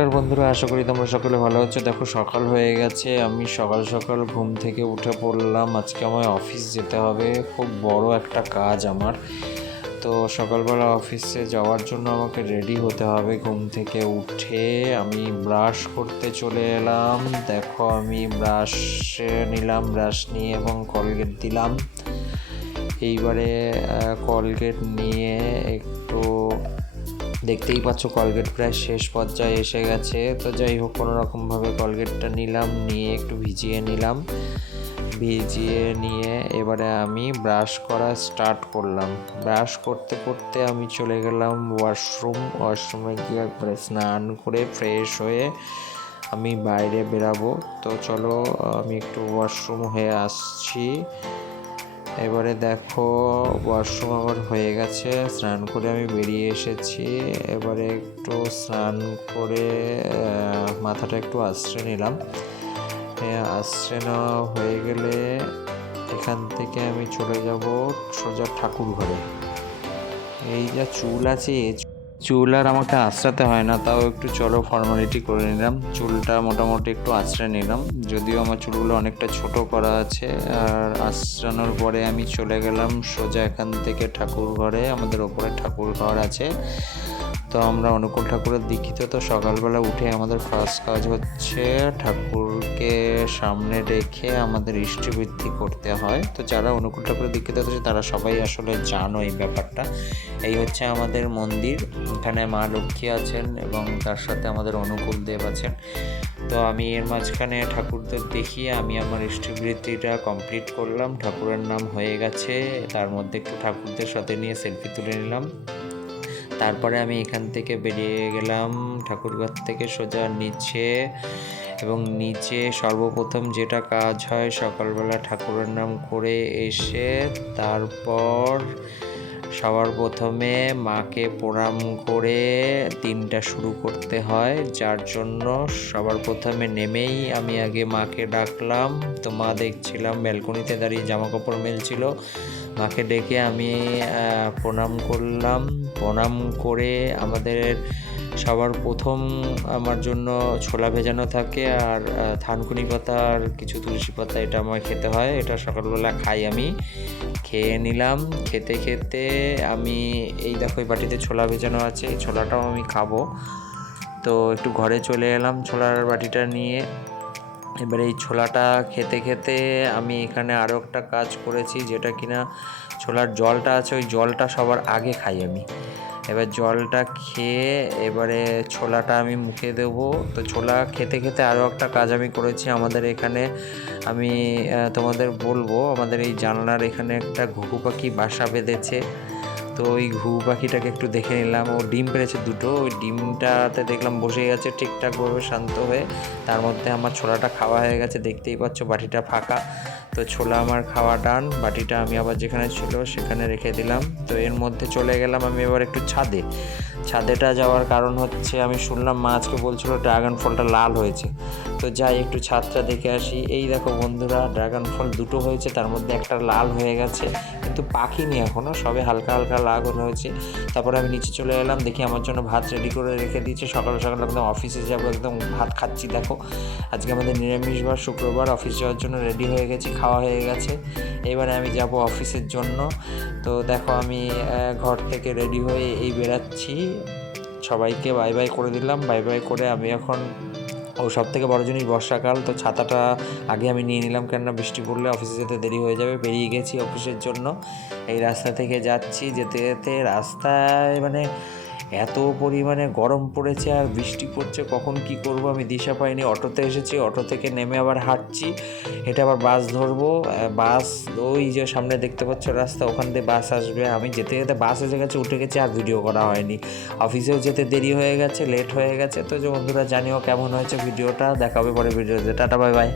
নমস্কার বন্ধুরা, আশা করি তোমরা সকলে ভালো আছো। দেখো সকাল হয়ে গেছে, আমি সকাল সকাল ঘুম থেকে উঠে পড়লাম। আজকে আমায় অফিস যেতে হবে, খুব বড় একটা কাজ আমার। তো সকালবেলা অফিসে যাওয়ার জন্য আমাকে রেডি হতে হবে। ঘুম থেকে উঠে আমি ব্রাশ করতে চলে এলাম। দেখো আমি ব্রাশ নিলাম, ব্রাশ নিয়ে এবং কলগেট দিলাম। এইবারে কলগেট নিয়ে একটু দেখতেই পাচ্ছ কলগেট প্রায় শেষ পর্যায়ে এসে গেছে। তো যাই হোক, কোনো রকমভাবে কলগেটটা নিলাম, নিয়ে একটু ভিজিয়ে নিলাম। ভিজিয়ে নিয়ে এবারে আমি ব্রাশ করা স্টার্ট করলাম। ব্রাশ করতে করতে আমি চলে গেলাম ওয়াশরুমে গিয়ে একবারে স্নান করে ফ্রেশ হয়ে আমি বাইরে বেরাবো। তো চলো আমি একটু ওয়াশরুম হয়ে আসছি। এবারে দেখো ওয়াশরুম আমার হয়ে গেছে, স্নান করে আমি বেরিয়ে এসেছি। এবারে একটু স্নান করে মাথাটা একটু আঁচড়ে নিলাম। আঁচড়ে নেওয়া হয়ে গেলে এখান থেকে আমি চলে যাব সোজা ঠাকুর ঘরে। এই যা চুল আছে, চুল আর আমাকে আঁচড়াতে হয় না, তাও একটু চলো ফর্মালিটি করে নিলাম। চুলটা মোটামুটি একটু আঁচড়ে নিলাম, যদিও আমার চুলগুলো অনেকটা ছোট করা আছে। আর আঁচড়ানোর পরে আমি চলে গেলাম সোজা এখান থেকে ঠাকুর ঘরে। আমাদের ওপরে ঠাকুর ঘর আছে, তো আমরা অনুকূল ঠাকুরের দীক্ষিত। তো সকালবেলা উঠে আমাদের ফার্স্ট কাজ হচ্ছে ঠাকুরকে সামনে রেখে আমাদের ইষ্টবৃদ্ধি করতে হয়। তো যারা অনুকূল ঠাকুরের দীক্ষিত হচ্ছে তারা সবাই আসলে জানো এই ব্যাপারটা। এই হচ্ছে আমাদের মন্দির, এখানে মা লক্ষ্মী আছেন এবং তার সাথে আমাদের অনুকূল দেব আছেন। তো আমি এর মাঝখানে ঠাকুরদের দেখিয়ে আমি আমার ইষ্টবৃত্তিটা কমপ্লিট করলাম। ঠাকুরের নাম হয়ে গেছে, তার মধ্যে একটু ঠাকুরদের সাথে নিয়ে সেলফি তুলে নিলাম। তারপরে আমি এখান থেকে বেরিয়ে গেলাম ঠাকুরঘর থেকে সোজা নিচে। এবং নিচে সর্বপ্রথম যেটা কাজ হয়, সকালবেলা ঠাকুরের নাম করে এসে তারপর সবার প্রথমে মাকে প্রণাম করে দিনটা শুরু করতে হয়। যার জন্য সবার প্রথমে নেমেই আমি আগে মাকে ডাকলাম। তো মা দেখছিলাম ব্যালকনিতে দাঁড়িয়ে জামা কাপড় মেলছিল। মাকে ডেকে আমি প্রণাম করলাম। প্রণাম করে আমাদের সবার প্রথম আমার জন্য ছোলা ভেজানো থাকে, আর থানকুনি পাতা আর কিছু তুলসী পাতা, এটা আমার খেতে হয়। এটা সকালবেলা খাই আমি। খেয়ে নিলাম। খেতে খেতে আমি এই দেখো এই বাটিতে ছোলা ভেজানো আছে, এই ছোলাটাও আমি খাবো। তো একটু ঘরে চলে এলাম ছোলার বাটিটা নিয়ে। এবারে এই ছোলাটা খেতে খেতে আমি এখানে আরও একটা কাজ করেছি, যেটা কিনা ছোলার জলটা আছে, ওই জলটা সবার আগে খাই আমি। এবার জলটা খেয়ে এবারে ছোলাটা আমি মুখে দেবো। তো ছোলা খেতে খেতে আরও একটা কাজ আমি করেছি আমাদের এখানে। আমি তোমাদের বলবো, আমাদের এই জানলার এখানে একটা ঘুঘু পাখি বাসা বেঁধেছে। তো ওই ঘুঘু পাখিটাকে একটু দেখে নিলাম। ও ডিম পেড়েছে দুটো, ওই ডিমটাতে দেখলাম বসেই আছে ঠিকঠাকভাবে শান্ত হয়ে। তার মধ্যে আমার ছোলাটা খাওয়া হয়ে গেছে, দেখতেই পাচ্ছ বাটিটা ফাঁকা। তো ছোলা আমার খাওয়া ডান। বাটিটা আমি আবার যেখানে ছিল সেখানে রেখে দিলাম। তো এর মধ্যে চলে গেলাম আমি এবার একটু ছাদেটা যাওয়ার কারণ হচ্ছে, আমি শুনলাম মা আজকে বলছিল ড্রাগন ফলটা লাল হয়েছে। তো যাই একটু ছাদটা দেখে আসি। এই দেখো বন্ধুরা, ড্রাগন ফল দুটো হয়েছে, তার মধ্যে একটা লাল হয়ে গেছে, কিন্তু পাখিনি এখনও, সবে হালকা হালকা লাগানো হয়েছে। তারপরে আমি নিচে চলে এলাম, দেখি আমার জন্য ভাত রেডি করে রেখে দিয়েছে। সকাল সকাল একদম অফিসে যাবো, একদম ভাত খাচ্ছি। দেখো আজকে আমাদের নিরামিষবার, শুক্রবার, অফিস যাওয়ার জন্য রেডি হয়ে গেছি, খাওয়া হয়ে গেছে। এবারে আমি যাব অফিসের জন্য। তো দেখো আমি ঘর থেকে রেডি হয়ে এই বেরাচ্ছি। সবাইকে বাই বাই করে দিলাম। বাই বাই করে আমি এখন সব থেকে বড় জিনিস বর্ষাকাল, তো ছাতাটা আগে আমি নিয়ে নিলাম, কেননা বৃষ্টি পড়লে অফিসে যেতে দেরি হয়ে যাবে। বেরিয়ে গেছি অফিসের জন্য। এই রাস্তা থেকে যাচ্ছি, যেতে যেতে রাস্তায় মানে এত পরিমাণে গরম পড়েছে আর বৃষ্টি পড়ছে, কখন কি করব আমি দিশা পাইনি। অটোতে এসেছি, অটো থেকে নেমে আবার হাঁটছি, এটা আবার বাস ধরবো। বাস ওই যে সামনে দেখতে পাচ্ছ রাস্তা, ওখান থেকে বাস আসবে। আমি যেতে যেতে বাস এসে গেছে, উঠে গেছি, আর ভিডিও করা হয়নি। অফিসেও যেতে দেরি হয়ে গেছে, লেট হয়ে গেছে। তো যে বন্ধুরা জানিও কেমন হয়েছে ভিডিওটা, দেখাবে পরে ভিডিওতে। Tata bye bye.